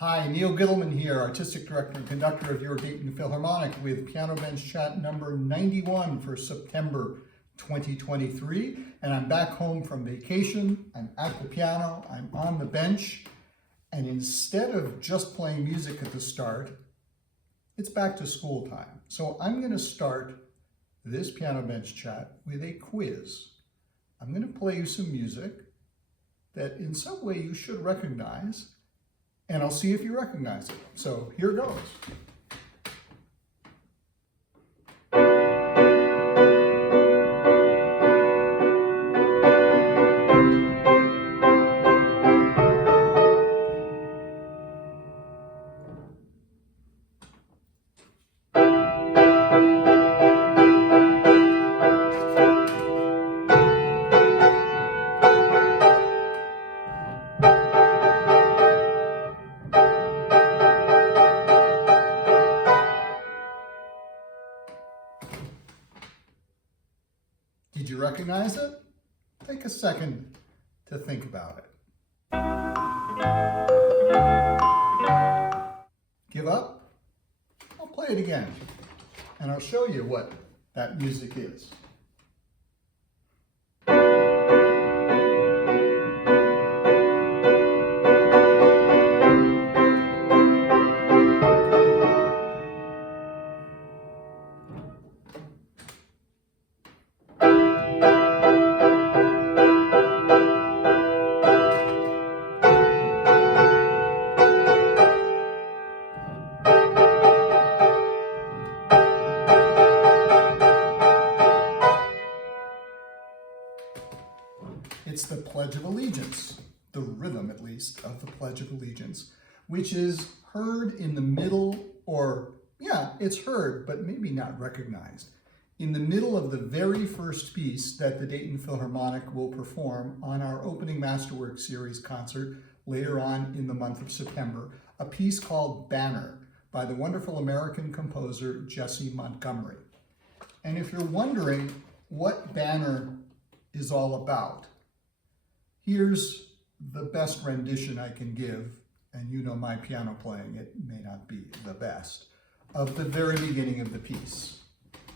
Hi, Neil Gittleman here, Artistic Director and Conductor of your Dayton Philharmonic with Piano Bench Chat number 91 for September 2023. And I'm back home from vacation, I'm at the piano, I'm on the bench, and instead of just playing music at the start, it's back to school time. So I'm going to start this Piano Bench Chat with a quiz. I'm going to play you some music that in some way you should recognize, and I'll see if you recognize it. So here goes. Did you recognize it? Take a second to think about it. Give up? I'll play it again, and I'll show you what that music is. It's the Pledge of Allegiance, the rhythm at least of the Pledge of Allegiance, which is heard in the middle, or yeah, it's heard, but maybe not recognized, in the middle of the very first piece that the Dayton Philharmonic will perform on our opening Masterwork Series concert later on in the month of September, a piece called Banner by the wonderful American composer Jessie Montgomery. And if you're wondering what Banner is all about, here's the best rendition I can give, and you know my piano playing, it may not be the best, of the very beginning of the piece.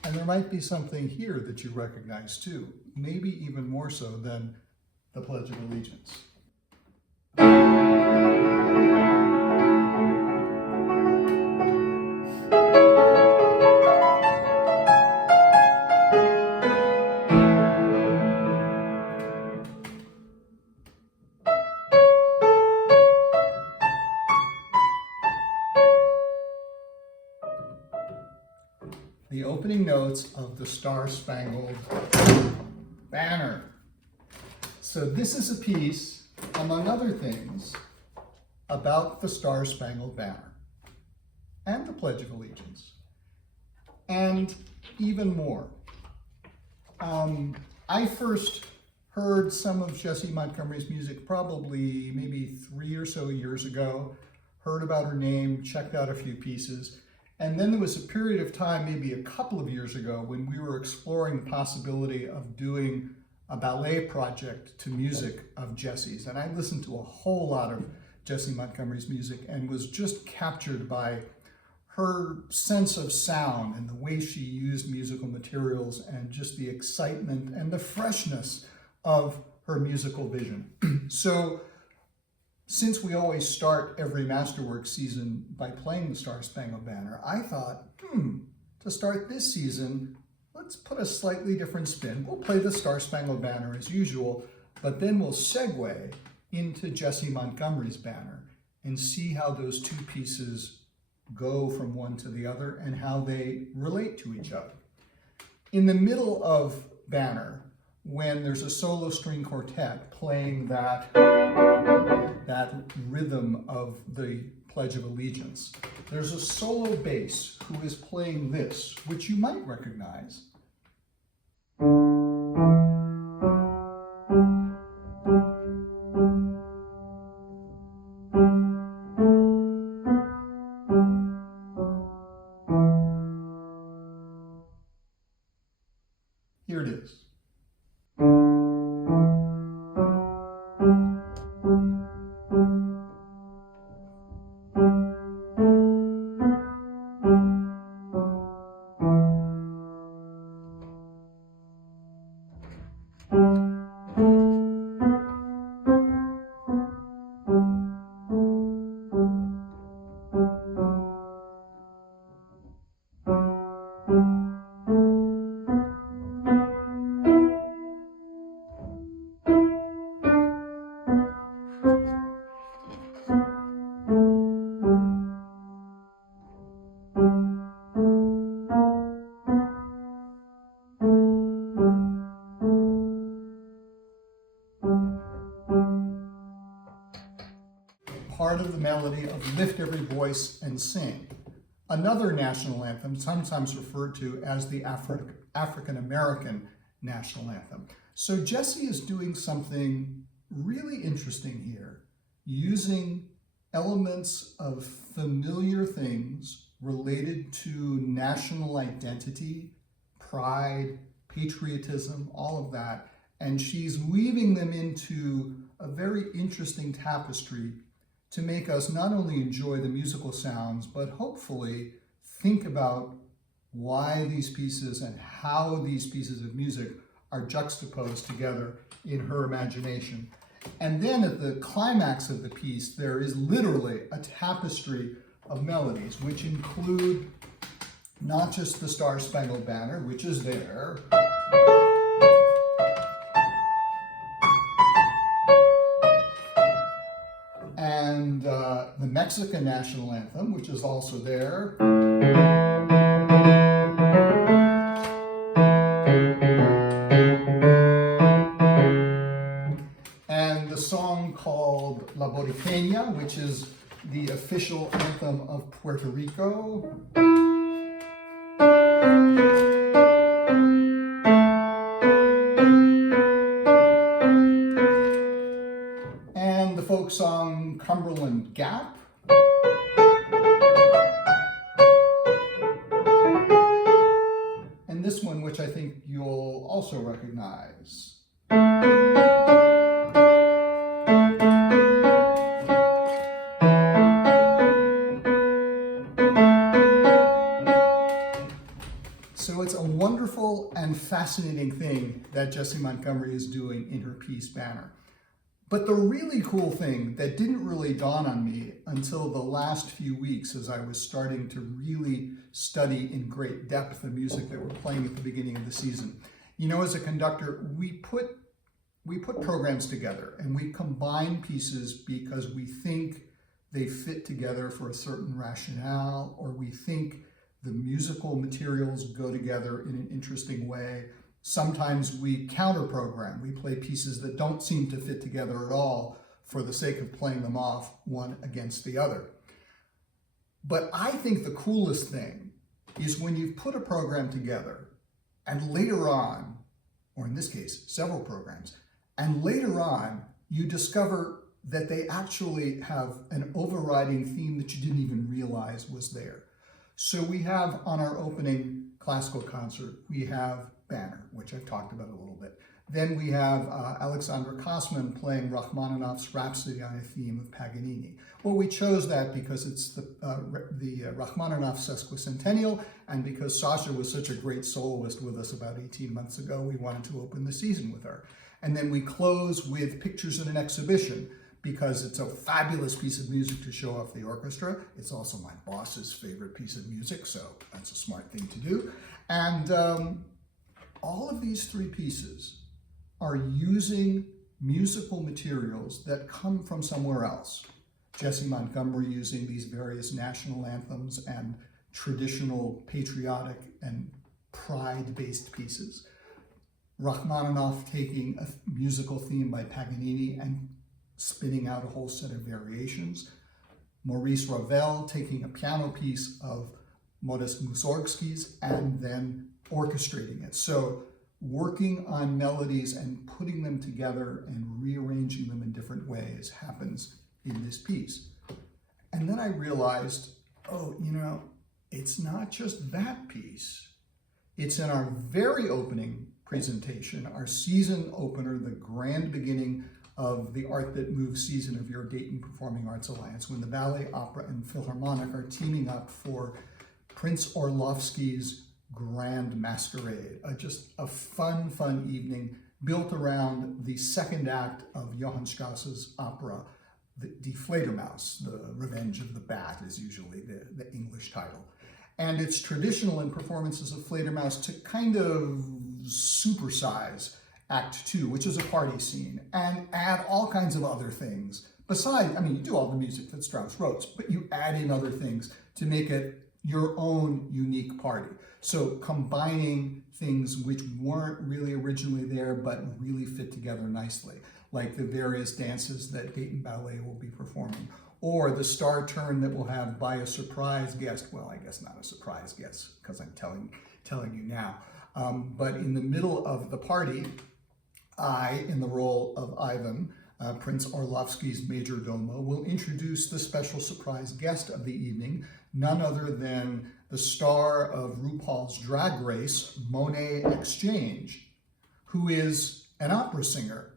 And there might be something here that you recognize too, maybe even more so than the Pledge of Allegiance. The opening notes of the Star-Spangled Banner. So this is a piece, among other things, about the Star-Spangled Banner and the Pledge of Allegiance, and even more. I first heard some of Jessie Montgomery's music probably maybe 3 or so years ago, heard about her name, checked out a few pieces. And then there was a period of time, maybe a couple of years ago, when we were exploring the possibility of doing a ballet project to music of Jessie's. And I listened to a whole lot of Jessie Montgomery's music and was just captured by her sense of sound and the way she used musical materials and just the excitement and the freshness of her musical vision. So, since we always start every Masterwork season by playing the Star-Spangled Banner, I thought, to start this season, let's put a slightly different spin. We'll play the Star-Spangled Banner as usual, but then we'll segue into Jessie Montgomery's Banner and see how those two pieces go from one to the other and how they relate to each other. In the middle of Banner, when there's a solo string quartet playing that rhythm of the Pledge of Allegiance, there's a solo bass who is playing this, which you might recognize. Here it is. part of the melody of Lift Every Voice and Sing, another national anthem sometimes referred to as the African American national anthem. So Jessie is doing something really interesting here, using elements of familiar things related to national identity, pride, patriotism, all of that, and she's weaving them into a very interesting tapestry to make us not only enjoy the musical sounds, but hopefully think about why these pieces and how these pieces of music are juxtaposed together in her imagination. And then at the climax of the piece, there is literally a tapestry of melodies, which include not just the Star-Spangled Banner, which is there, and the Mexican national anthem, which is also there, and the song called La Boriqueña, which is the official anthem of Puerto Rico. And the folk song Cumberland Gap. And this one, which I think you'll also recognize. So it's a wonderful and fascinating thing that Jessie Montgomery is doing in her piece Banner. But the really cool thing that didn't really dawn on me until the last few weeks as I was starting to really study in great depth the music that we're playing at the beginning of the season. You know, as a conductor, we put programs together and we combine pieces because we think they fit together for a certain rationale, or we think the musical materials go together in an interesting way. Sometimes we counter-program. We play pieces that don't seem to fit together at all for the sake of playing them off one against the other. But I think the coolest thing is when you've put a program together and later on, or in this case, several programs, and later on you discover that they actually have an overriding theme that you didn't even realize was there. So we have on our opening classical concert, we have Banner, which I've talked about a little bit. Then we have Alexandra Kosman playing Rachmaninoff's Rhapsody on a theme of Paganini. Well, we chose that because it's the Rachmaninoff sesquicentennial, and because Sasha was such a great soloist with us about 18 months ago, we wanted to open the season with her. And then we close with Pictures in an Exhibition, because it's a fabulous piece of music to show off the orchestra. It's also my boss's favorite piece of music, so that's a smart thing to do. And all of these three pieces are using musical materials that come from somewhere else. Jessie Montgomery using these various national anthems and traditional patriotic and pride-based pieces. Rachmaninoff taking a musical theme by Paganini and spinning out a whole set of variations. Maurice Ravel taking a piano piece of Modest Mussorgsky's and then orchestrating it. So working on melodies and putting them together and rearranging them in different ways happens in this piece. And then I realized, oh, you know, it's not just that piece. It's in our very opening presentation, our season opener, the grand beginning of the Art That Moves season of your Dayton Performing Arts Alliance, when the Ballet, Opera, and Philharmonic are teaming up for Prince Orlovsky's Grand Masquerade, just a fun evening built around the second act of Johann Strauss's opera, Die Fledermaus, The Revenge of the Bat is usually the English title. And it's traditional in performances of Fledermaus to kind of supersize Act 2, which is a party scene, and add all kinds of other things. Besides, I mean, you do all the music that Strauss wrote, but you add in other things to make it your own unique party. So combining things which weren't really originally there, but really fit together nicely, like the various dances that Dayton Ballet will be performing, or the star turn that we'll have by a surprise guest. Well, I guess not a surprise guest because I'm telling you now. But in the middle of the party, I, in the role of Ivan, Prince Orlovsky's major domo, will introduce the special surprise guest of the evening, none other than the star of RuPaul's Drag Race, Monet Exchange, who is an opera singer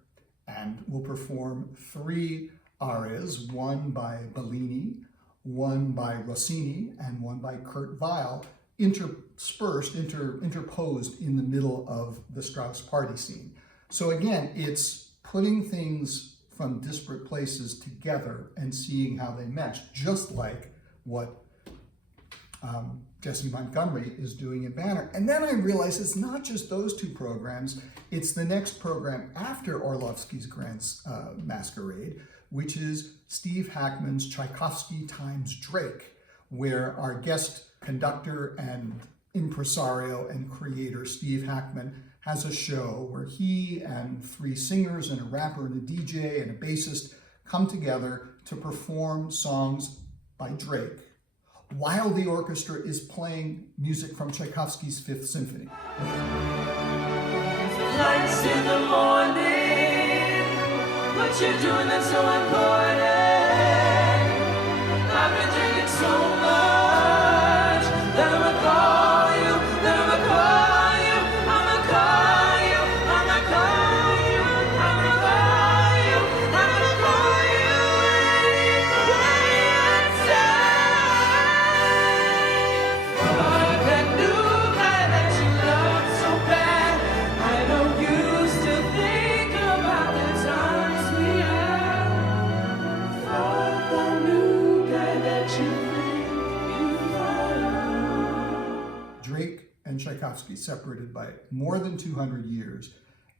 and will perform 3 arias, one by Bellini, one by Rossini, and one by Kurt Weill, interposed in the middle of the Strauss party scene. So again, it's putting things from disparate places together and seeing how they mesh, just like what Jessie Montgomery is doing in Banner. And then I realized it's not just those 2 programs, it's the next program after Orlovsky's Grand Masquerade, which is Steve Hackman's Tchaikovsky times Drake, where our guest conductor and impresario and creator Steve Hackman has a show where he and 3 singers and a rapper and a DJ and a bassist come together to perform songs by Drake while the orchestra is playing music from Tchaikovsky's 5th Symphony. Lights in the morning, what you're doing that's so important. I've been drinking so much that I'ma call you, that I'ma call you, I'ma call you, I'ma call you, I'ma call you, I'ma call you for that new guy that you love so bad. I know you still think about the times we had. For that new guy that you think you love. Drake and Tchaikovsky separated by more than 200 years,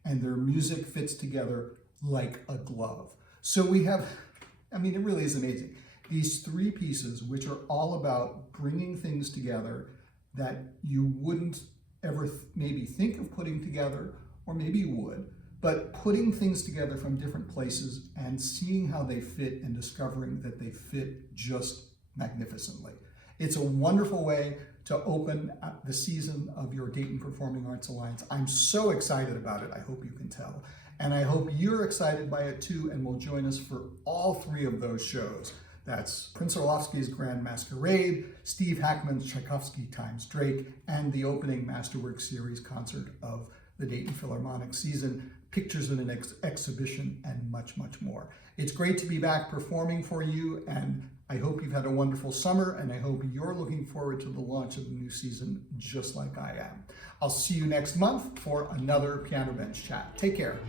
and their music fits together like a glove. So we have, I mean, it really is amazing. These 3 pieces, which are all about bringing things together that you wouldn't ever maybe think of putting together, or maybe you would, but putting things together from different places and seeing how they fit and discovering that they fit just magnificently. It's a wonderful way to open the season of your Dayton Performing Arts Alliance. I'm so excited about it, I hope you can tell. And I hope you're excited by it too, and will join us for all 3 of those shows. That's Prince Orlovsky's Grand Masquerade, Steve Hackman's Tchaikovsky times Drake, and the opening Masterwork Series concert of the Dayton Philharmonic season, pictures in an exhibition, and much, much more. It's great to be back performing for you, and I hope you've had a wonderful summer, and I hope you're looking forward to the launch of the new season just like I am. I'll see you next month for another Piano Bench Chat. Take care.